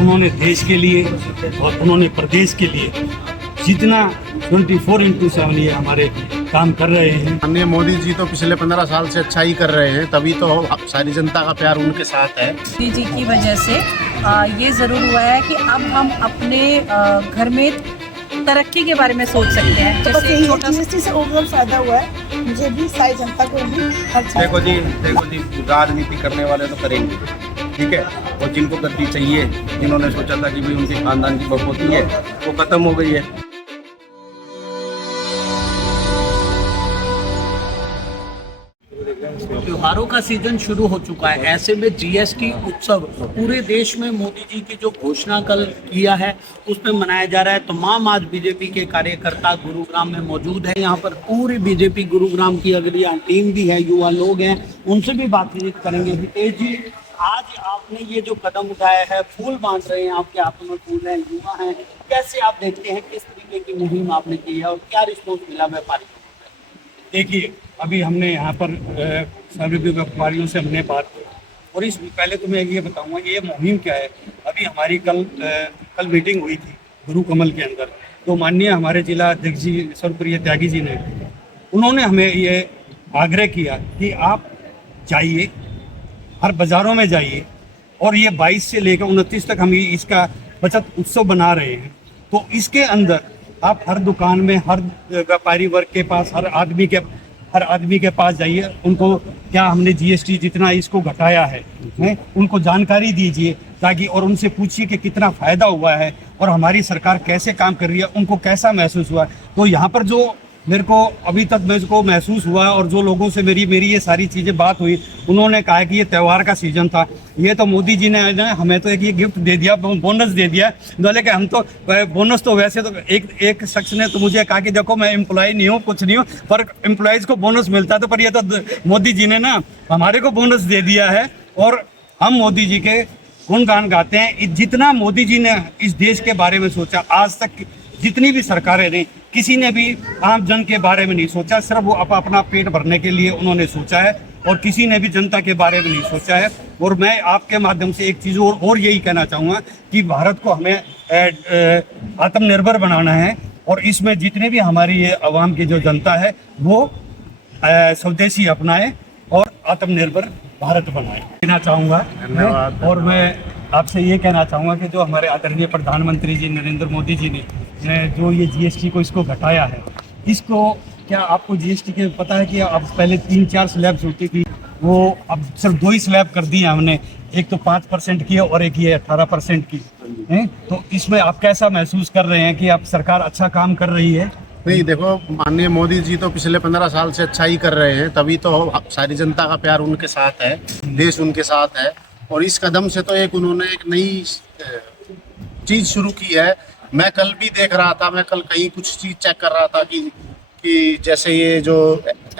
उन्होंने देश के लिए और उन्होंने प्रदेश के लिए जितना 24/7 ये हमारे काम कर रहे हैं। माननीय मोदी जी तो पिछले 15 साल से अच्छा ही कर रहे हैं, तभी तो अब सारी जनता का प्यार उनके साथ है। मोदी जी की वजह से ये ज़रूर हुआ है कि अब हम अपने घर में तरक्की के बारे में सोच सकते हैं। जैसे छोटा जीएसटी से ओवरऑल फायदा हुआ है मुझे भी, सारी जनता को भी। अच्छा देखो जी राजनीति करने वाले तो करेंगे, ठीक है, और जिनको गद्दी चाहिए, जिन्होंने सोचा था कि भाई उनके खानदान की बकौती है, वो खत्म हो गई है। त्योहारों का सीजन शुरू हो चुका है, ऐसे में जीएसटी उत्सव पूरे देश में मोदी जी की जो घोषणा कल किया है उसमें मनाया जा रहा है। तमाम आज बीजेपी के कार्यकर्ता गुरुग्राम में मौजूद है। यहाँ पर पूरी बीजेपी गुरुग्राम की अगर यहाँ टीम भी है, युवा लोग हैं, उनसे भी बातचीत करेंगे। हितेश जी, आज आपने ये जो कदम उठाया है, फूल बांट रहे हैं, आपके हाथों में फूल हैं, युवा हैं, कैसे आप देखते हैं, किस तरीके की मुहिम आपने की है और क्या रिस्पॉन्स मिला व्यापारी? देखिए, अभी हमने यहाँ पर सभी व्यापारियों से हमने बात की और इस पहले तो मैं ये बताऊंगा ये मुहिम क्या है। अभी हमारी कल मीटिंग हुई थी गुरु कमल के अंदर, तो माननीय हमारे जिला अध्यक्ष जी सर्वप्रिय त्यागी जी ने, उन्होंने हमें ये आग्रह किया कि आप जाइए, हर बाज़ारों में जाइए, और ये 22 से लेकर 29 तक हम इसका बचत उत्सव बना रहे हैं। तो इसके अंदर आप हर दुकान में, हर व्यापारी वर्ग के पास, हर आदमी के पास जाइए, उनको क्या हमने जीएसटी जितना इसको घटाया है उनको जानकारी दीजिए, ताकि और उनसे पूछिए कि कितना फ़ायदा हुआ है और हमारी सरकार कैसे काम कर रही है, उनको कैसा महसूस हुआ है। तो यहाँ पर जो मेरे को अभी तक मुझको महसूस हुआ और जो लोगों से मेरी ये सारी चीज़ें बात हुई, उन्होंने कहा कि ये त्यौहार का सीज़न था, ये तो मोदी जी ने हमें तो एक ये गिफ्ट दे दिया, बोनस दे दिया। बोले कि हम तो बोनस तो वैसे तो एक शख्स ने तो मुझे कहा कि देखो मैं एम्प्लॉय नहीं हूँ, कुछ नहीं हूँ, पर एम्प्लॉयज़ को बोनस मिलता है, तो पर ये तो मोदी जी ने ना हमारे को बोनस दे दिया है और हम मोदी जी के गुणगान गाते हैं। जितना मोदी जी ने इस देश के बारे में सोचा, आज तक जितनी भी सरकारें रही, किसी ने भी आम जन के बारे में नहीं सोचा, सिर्फ वो अपना पेट भरने के लिए उन्होंने सोचा है और किसी ने भी जनता के बारे में नहीं सोचा है। और मैं आपके माध्यम से एक चीज़ और यही कहना चाहूँगा कि भारत को हमें आत्मनिर्भर बनाना है और इसमें जितने भी हमारी ये आवाम की जो जनता है वो स्वदेशी अपनाए और आत्मनिर्भर भारत बनाए। कहना चाहूँगा धन्यवाद। और मैं आपसे ये कहना चाहूँगा कि जो हमारे आदरणीय प्रधानमंत्री जी नरेंद्र मोदी जी ने जो ये जीएसटी को इसको घटाया है, इसको क्या आपको जीएसटी के पता है कि अब पहले 3-4 स्लैब्स होती थी, वो अब सिर्फ 2 ही स्लैब कर दी है हमने, एक तो 5% की है और एक ये 18% की है। तो इसमें आप कैसा महसूस कर रहे हैं कि आप सरकार अच्छा काम कर रही है? नहीं, देखो, माननीय मोदी जी तो पिछले 15 साल से अच्छा ही कर रहे हैं, तभी तो सारी जनता का प्यार उनके साथ है, देश उनके साथ है। और इस कदम से तो उन्होंने एक नई चीज़ शुरू की है। मैं कल भी देख रहा था, मैं कल कहीं कुछ चीज़ चेक कर रहा था कि जैसे ये जो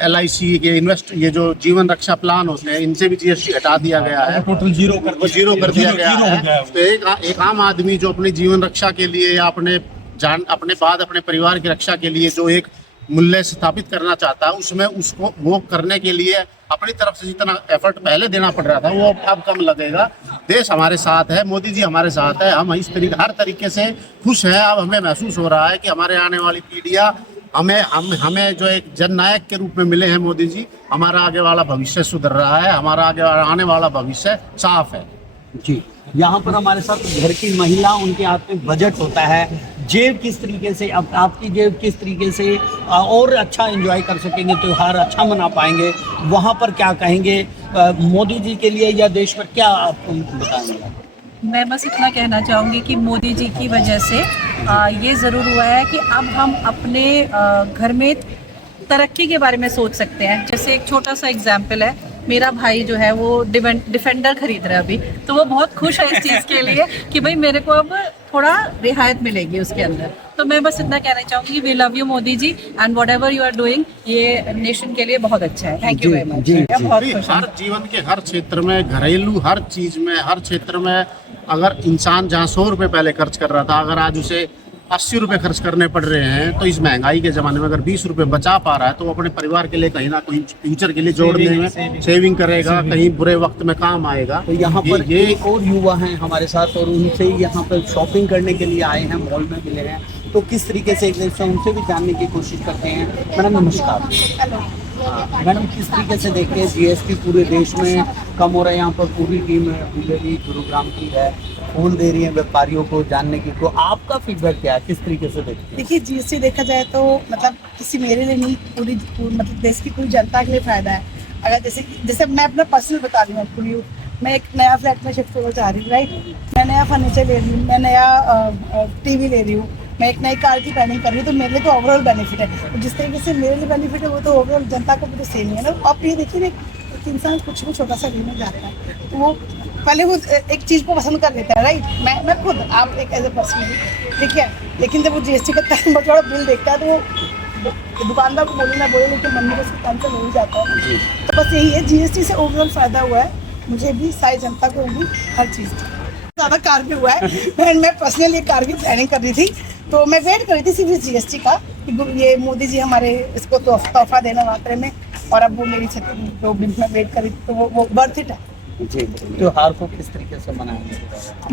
LIC के ये जो जीवन रक्षा प्लान होते हैं, इनसे भी जीएसटी हटा दिया गया है, टोटल जीरो कर दिया गया है। तो एक आम आदमी जो अपनी जीवन रक्षा के लिए या अपने परिवार की रक्षा के लिए जो एक मूल्य स्थापित करना चाहता है, उसमें उसको वो करने के लिए अपनी तरफ से जितना एफर्ट पहले देना पड़ रहा था वो अब कम लगेगा। देश हमारे साथ है, मोदी जी हमारे साथ है, हम हर तरीके से खुश हैं। अब हमें महसूस हो रहा है कि हमारे आने वाली पीढ़ियाँ हमें जो एक जननायक के रूप में मिले हैं मोदी जी। हमारा आगे वाला भविष्य सुधर रहा है, हमारा आने वाला भविष्य साफ है जी। यहाँ पर हमारे साथ घर की महिला, उनके हाथ में बजट होता है, जेब किस तरीके से, अब आपकी जेब किस तरीके से और अच्छा एंजॉय कर सकेंगे, त्योहार अच्छा मना पाएंगे, वहाँ पर क्या कहेंगे मोदी जी के लिए या देश पर क्या आप बताएंगे? मैं बस इतना कहना चाहूँगी कि मोदी जी की वजह से ये ज़रूर हुआ है कि अब हम अपने घर में तरक्की के बारे में सोच सकते हैं। जैसे एक छोटा सा एग्जाम्पल है, मेरा भाई जो है वो डिफेंडर खरीद रहा है अभी, तो वो बहुत खुश है इस चीज़ के लिए कि भाई मेरे को अब थोड़ा रियायत मिलेगी उसके अंदर। तो मैं बस इतना कहना चाहूँगी, we love you Modi ji and whatever you are doing, ये नेशन के लिए बहुत अच्छा है। Thank you very much. बहुत खुश हर जीवन के हर क्षेत्र में, घरेलू हर चीज़ में, हर क्षेत्र में, अगर इंसान जहाँ 100 रुपये पहले खर्च कर रहा था, अगर आज उसे 80 रुपए खर्च करने पड़ रहे हैं, तो इस महंगाई के ज़माने में अगर 20 रुपए बचा पा रहा है तो वो अपने परिवार के लिए कहीं ना कहीं फ्यूचर के लिए जोड़ने में सेविंग करेगा, कहीं बुरे वक्त में काम आएगा। तो यहाँ पर ये एक और युवा हैं हमारे साथ और उनसे यहाँ पर शॉपिंग करने के लिए आए हैं, मॉल में मिले हैं, तो किस तरीके से एक से उनसे भी जानने की कोशिश करते हैं। मैडम नमस्कार। हेलो। मैडम किस तरीके से देखते हैं जीएसटी पूरे देश में कम हो रहा है, यहाँ पर पूरी टीम बीजेपी गुरुग्राम की है, फोन दे रही है व्यापारियों को जानने की, तो आपका फीडबैक क्या है, किस तरीके से देखते हैं? देखिए जीएसटी देखा जाए तो मतलब किसी मेरे लिए नहीं, मतलब देश की पूरी जनता के लिए फायदा है। अगर जैसे मैं अपना पर्सनल बता रही हूँ आपको, मैं एक नया फ्लैट में शिफ्ट होना चाह रही हूँ, राइट। मैं नया फर्नीचर ले रही हूँ, मैं नया टीवी ले रही हूँ, मैं एक नई कार की प्लानिंग कर रही हूँ, तो मेरे लिए तो ओवरऑल बेनिफिट है। तो जिस तरीके से मेरे लिए बेनिफिट है वो तो ओवरऑल जनता को भी तो सेम ही है ना। आप ये देखिए ना, एक इंसान कुछ भी छोटा सा लेने जाता है तो वो पहले वो एक चीज़ को पसंद कर लेता है, राइट। मैं खुद, आप एक एज ए पर्सन, ठीक है, लेकिन जब वो जीएसटी का टाइम बड़ा बिल देखता है तो वो दुकानदार को बोले ना बोले, लेकिन मन में तो उसका कैंसिल हो ही जाता है। तो बस यही है, जीएसटी से ओवरऑल फायदा हुआ है मुझे भी, सारी जनता को भी, हर चीज़ ज़्यादा कार भी हुआ है। मैं पर्सनली कार की प्लानिंग कर रही थी, तो मैं वेट कर रही थी सिर्फ जीएसटी का कि ये मोदी जी हमारे इसको तोहफा देना मात्रे में, और अब वो मेरी 2 दिन में वेट करी, तो वो बर्थ इट है। जी, त्योहार को किस तरीके से मनाएंगे?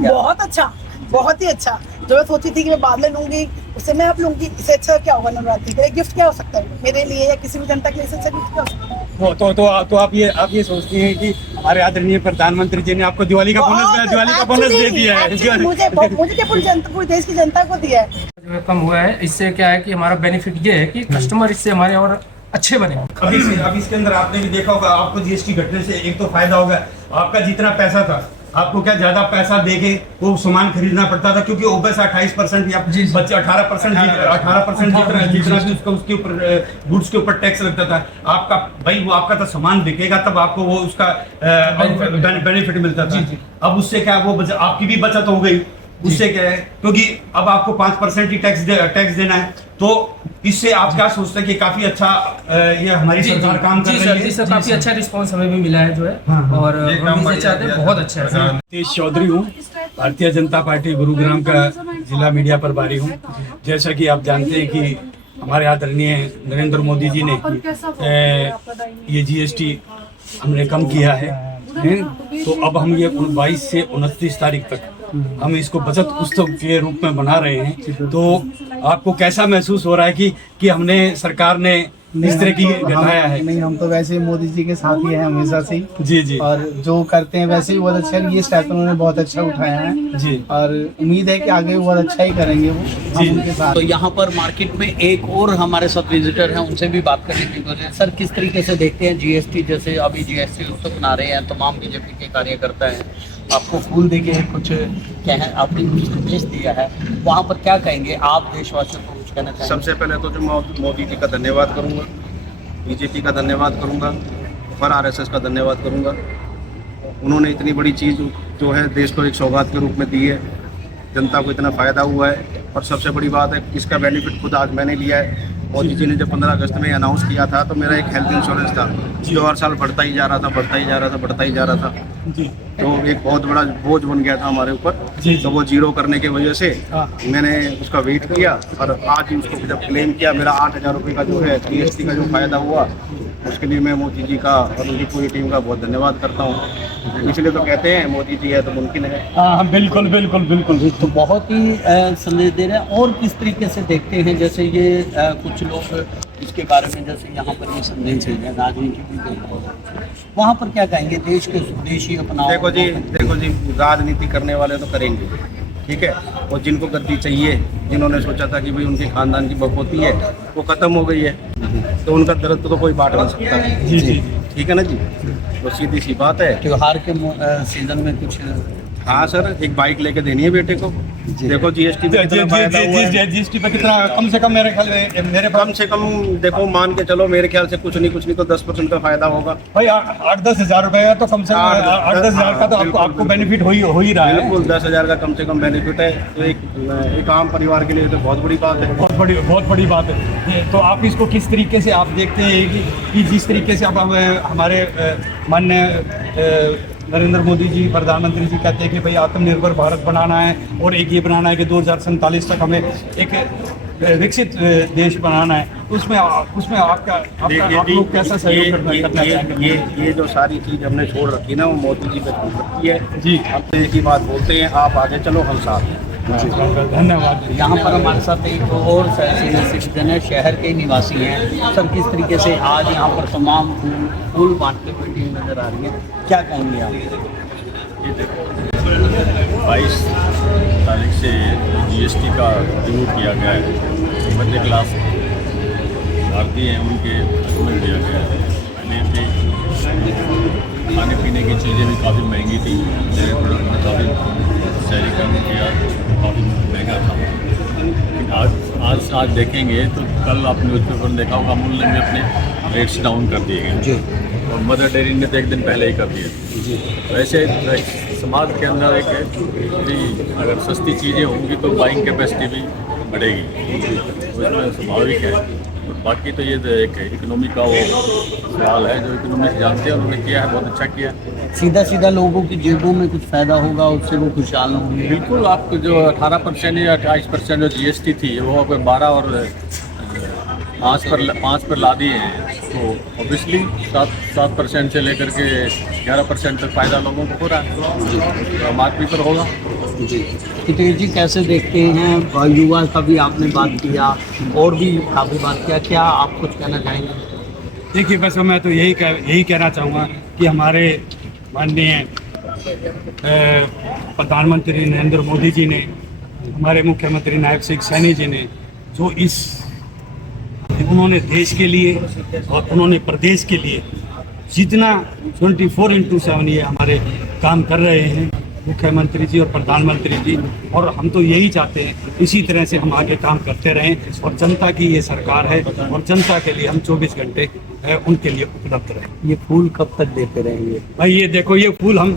बहुत अच्छा, बहुत ही अच्छा। जो मैं सोची थी कि मैं बाद में लूंगी, उससे मैं अब लूंगी, इससे अच्छा क्या होगा नवरात्रि के लिए गिफ्ट क्या हो सकता है मेरे लिए या किसी भी जनता के लिए, इससे अच्छा गिफ्ट क्या हो सकता है? तो आप ये सोचती हैं कि हमारे आदरणीय प्रधानमंत्री जी ने आपको दिवाली का बोनस दे दिया है? मुझे क्या पूरी देश की जनता को दिया है। जो कम हुआ है, इससे क्या है कि हमारा बेनिफिट ये है कि कस्टमर इससे हमारे और अच्छे बने। अभी इसके अंदर आपने भी देखा होगा, आपको जीएसटी घटने से एक तो फायदा होगा, आपका जितना पैसा था आपको क्या ज्यादा पैसा देके वो सामान खरीदना पड़ता था, क्योंकि ओबस 28% या 18% जितना भी उसके ऊपर गुड्स के ऊपर टैक्स लगता था। आपका भाई वो आपका तो सामान बिकेगा तब आपको वो उसका बेनिफिट मिलता था। अब उससे क्या वो आपकी भी बचत हो गई, उससे क्या है, क्योंकि अब आपको 5% ही टैक्स देना है। तो इससे आप क्या सोचते हैं कि काफी अच्छा ये हमारी सरकार काम कर रही है? जी सर, काफी अच्छा रिस्पांस हमें भी मिला है जो है, और हम इसे चाहते हैं बहुत अच्छा है। तेज चौधरी हूँ, भारतीय जनता पार्टी गुरुग्राम का जिला मीडिया प्रभारी हूँ। जैसा कि आप जानते हैं कि हमारे आदरणीय नरेंद्र मोदी जी ने ये जीएसटी हमने कम किया है, तो अब हम ये 22 से 29 तारीख तक हम इसको बचत उत्सव के रूप में बना रहे हैं। तो आपको कैसा महसूस हो रहा है कि हमने सरकार ने इस तरह की घटाया है? नहीं, हम तो वैसे ही मोदी जी के साथ ही हैं हमेशा से ही। जी और जो करते हैं वैसे ही बहुत अच्छा है, ये स्टेप उन्होंने बहुत अच्छा उठाया है जी, और उम्मीद है कि आगे भी बहुत अच्छा ही करेंगे वो, हम उनके साथ। तो यहाँ पर मार्केट में एक और हमारे साथ विजिटर हैं, उनसे भी बात करने की कोशिश। सर किस तरीके से देखते हैं जीएसटी, जैसे अभी जीएसटी उत्सव मना रहे हैं, तमाम बीजेपी के कार्यकर्ता हैं, आपको फूल देके कुछ क्या है, आपने कुछ संदेश दिया है, वहाँ पर क्या कहेंगे आप देशवासियों को? कुछ कहना चाहेंगे? सबसे पहले तो जो मैं मोदी जी का धन्यवाद करूंगा, बीजेपी का धन्यवाद करूंगा और आरएसएस का धन्यवाद करूंगा। उन्होंने इतनी बड़ी चीज़ जो है देश को एक सौगात के रूप में दी है, जनता को इतना फ़ायदा हुआ है। और सबसे बड़ी बात है, इसका बेनिफिट खुद आज मैंने लिया है। मोदी जी ने जब 15 अगस्त में अनाउंस किया था तो मेरा एक हेल्थ इंश्योरेंस था जो हर साल बढ़ता ही जा रहा था। तो एक बहुत बड़ा बोझ बन गया था हमारे ऊपर, तो वो जीरो करने की वजह से मैंने उसका वेट किया और आज ही उसको जब क्लेम किया, मेरा 8,000 रुपये का जो है जीएसटी का जो फायदा हुआ, उसके लिए मैं मोदी जी का और उनकी पूरी टीम का बहुत धन्यवाद करता हूँ। इसलिए तो कहते हैं मोदी जी है तो मुमकिन है। हाँ, बिल्कुल बिल्कुल बिल्कुल। तो बहुत ही संदेश दे रहे हैं। और किस तरीके से देखते हैं, जैसे ये कुछ लोग इसके बारे में, जैसे यहाँ पर ये संदेश है राजनीति भी, वहाँ पर क्या कहेंगे? देश के स्वदेशी अपनाओ। देखो जी, राजनीति करने वाले तो करेंगे, ठीक है, और जिनको गद्दी चाहिए, जिन्होंने सोचा था कि भाई उनके खानदान की बकौती है, वो खत्म हो गई है, तो उनका दर्द तो कोई बांट नहीं सकता। जी, ठीक है ना जी, तो सीधी सी बात है। त्योहार के सीजन में कुछ? हाँ सर, एक बाइक लेके देनी है बेटे को। देखो जीएसटी पे कितना फायदा हुआ है। जीएसटी पे कितना, कम से कम मेरे ख्याल में कम से कम देखो, मान के चलो, मेरे ख्याल से कुछ नहीं तो 10% का फायदा होगा भाई। 8-10 हज़ार रुपए का तो कम से कम 8-10 हज़ार का तो आपको बेनिफिट हो ही रहा है। बिल्कुल 10,000 का कम से कम बेनिफिट है, तो एक आम परिवार के लिए तो बहुत बड़ी बात है, बहुत बड़ी बात है। तो आप इसको किस तरीके से आप देखते हैं कि जिस तरीके से आप हमारे माननीय नरेंद्र मोदी जी प्रधानमंत्री जी कहते हैं कि भाई आत्मनिर्भर भारत बनाना है और एक ये बनाना है कि 2047 तक हमें एक विकसित देश बनाना है, तो उसमें आपका आप लोग कैसा सहयोग करना चाहेंगे? ये जो सारी चीज़ हमने छोड़ रखी ना वो मोदी जी पे छोड़ रखी है जी। हम तो एक ही बात बोलते हैं, आप आगे चलो हम साथ हैं। धन्यवाद। यहाँ पर हमारे साथ एक और सीनियर सिटीजन है, शहर के निवासी हैं। सर, किस तरीके से आज यहाँ पर तमाम फूल बांटते हुए टीम नज़र आ रही है, क्या कहेंगे आप? 22 तारीख से जीएसटी का रिमूव किया गया है। मध्य क्लास भारतीय हैं उनके में दिया गया है। पहले पे खाने पीने की चीज़ें भी काफ़ी महंगी थी, डेयरी प्रोडक्ट में काफ़ी शहरीकरण किया, काफ़ी महंगा था। लेकिन आज देखेंगे तो कल आप न्यूज़पेपर में देखा होगा अमूल ने अपने रेट्स डाउन कर दिए गए और मदर डेयरी ने तो एक दिन पहले ही कर दिए। तो ऐसे समाज के अंदर एक अगर सस्ती चीज़ें होंगी तो बाइंग कैपेसिटी भी बढ़ेगी, तो इसमें स्वाभाविक है। और बाकी तो ये एक इकोनॉमी का वो सवाल है, जो इकोनॉमी से जानते हैं उन्होंने किया है, बहुत अच्छा किया है। सीधा लोगों की जेबों में कुछ फ़ायदा होगा, उससे वो खुशहाल होंगे। बिल्कुल, आपको जो 18% या 28% जो जीएसटी थी वो अगर 12 और 5 पर ला दिए हैं, तो ऑब्वियसली 7% से लेकर के 11% तक फ़ायदा लोगों को हो रहा है, तो आम आदमी पर होगा। जी, हितेश जी कैसे देखते हैं? युवा का भी आपने बात किया और भी काफ़ी बात किया, क्या आप कुछ कहना चाहेंगे? देखिए, बस मैं तो यही कहना चाहूँगा कि हमारे माननीय प्रधानमंत्री नरेंद्र मोदी जी ने, हमारे मुख्यमंत्री नायब सिंह सैनी जी ने जो उन्होंने देश के लिए और उन्होंने प्रदेश के लिए जितना 24/7 ये हमारे काम कर रहे हैं, मुख्यमंत्री जी और प्रधानमंत्री जी, और हम तो यही चाहते हैं इसी तरह से हम आगे काम करते रहें और जनता की ये सरकार है और जनता के लिए हम 24 घंटे उनके लिए उपलब्ध रहें। ये फूल कब तक देते रहेंगे? भाई ये देखो, ये फूल हम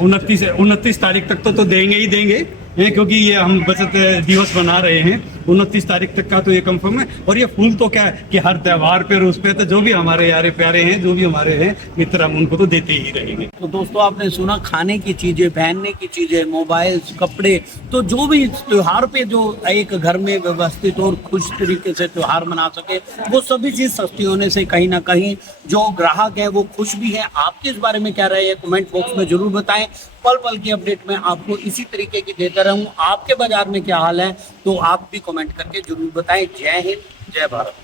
29 तारीख तक तो देंगे ही देंगे, क्योंकि ये हम बचत दिवस बना रहे हैं। 29 तारीख तक का तो ये कंफर्म है। और ये फूल तो क्या है कि हर त्यौहार पे उस पे तो जो भी हमारे यारे प्यारे हैं, जो भी हमारे हैं मित्र, हम उनको तो देते ही रहेंगे। तो दोस्तों, आपने सुना, खाने की चीज़ें, पहनने की चीज़ें, मोबाइल्स, कपड़े, तो जो भी त्यौहार पे जो एक घर में व्यवस्थित और खुश तरीके से त्यौहार मना सके, वो सभी चीज़ सस्ती होने से कहीं ना कहीं जो ग्राहक है वो खुश भी है। आपके इस बारे में क्या राय है, कमेंट बॉक्स में जरूर बताएं। पल पल की अपडेट में आपको इसी तरीके की देता रहूं। आपके बाजार में क्या हाल है तो आप भी कमेंट करके जरूर बताएं। जय हिंद, जय भारत।